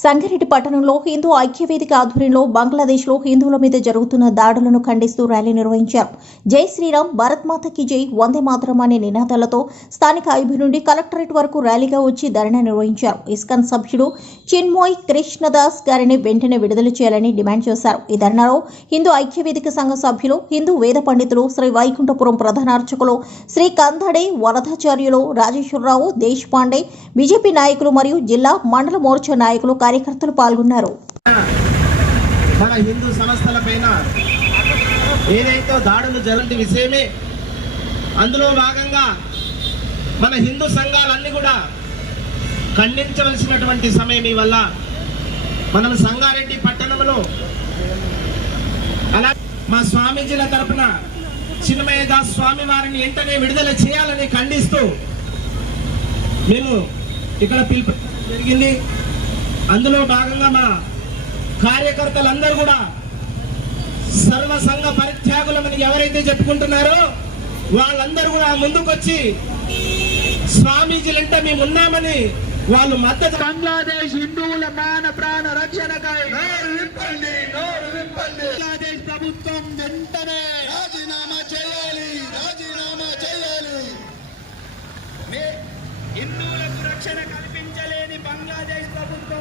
సంగారెడ్డి పట్టణంలో హిందూ ఐక్యవేదిక ఆధ్వర్యంలో బంగ్లాదేశ్లో హిందువుల మీద జరుగుతున్న దాడులను ఖండిస్తూ ర్యాలీ నిర్వహించారు జై శ్రీరామ్ భారత్ మాతకి జై వందే మాతరం అనే నినాదాలతో స్థానిక ఐబీ నుండి కలెక్టరేట్ వరకు ర్యాలీగా వచ్చి ధర్నా నిర్వహించారు. ఇస్కాన్ సభ్యుడు చిన్మోయ్ కృష్ణదాస్ గారిని వెంటనే విడుదల చేయాలని డిమాండ్ చేశారు. ఈ ధర్నాలో హిందూ ఐక్యవేదిక సంఘ సభ్యులు హిందూ వేద పండితులు శ్రీ వైకుంఠపురం ప్రధాన అర్చకులు శ్రీ కందడే వరదాచార్యులు రాజేశ్వరరావు దేశపాండే బీజేపీ నాయకులు మరియు జిల్లా మండల మోర్చా నాయకులు కార్యకర్తలు పాల్గొన్నారు. మన హిందూ సంస్థల పైన ఏదైతే దాడులు జరుగుతున్న విషయమే అందులో భాగంగా మన హిందూ సంఘాలన్నీ కూడా ఖండించవలసినటువంటి సమయం ఈ వల్ల మనం సంగారెడ్డి పట్టణంలో అలా మా స్వామీజీల తరపున చిన్మయ దాస్ స్వామి వారిని వెంటనే విడుదల చేయాలని ఖండిస్తూ మేము ఇక్కడ పిలుపు జరిగింది. అందులో భాగంగా మా కార్యకర్తలందరూ కూడా సర్వ సంఘ పరిత్యాగులమని ఎవరైతే చెప్పుకుంటున్నారో వాళ్ళందరూ కూడా ముందుకొచ్చి స్వామీజీలంటే మేము ఉన్నామని వాళ్ళు మద్దతు బంగ్లాదేశ్ హిందువుల మాన ప్రాణ రక్షణకై బంగ్లాదేశ్ ప్రభుత్వం వెంటనే రాజీనామా చేయాలి రాజీనామా చేయాలి. హిందువులకు రక్షణ కల్పించలేని బంగ్లాదేశ్ ప్రభుత్వం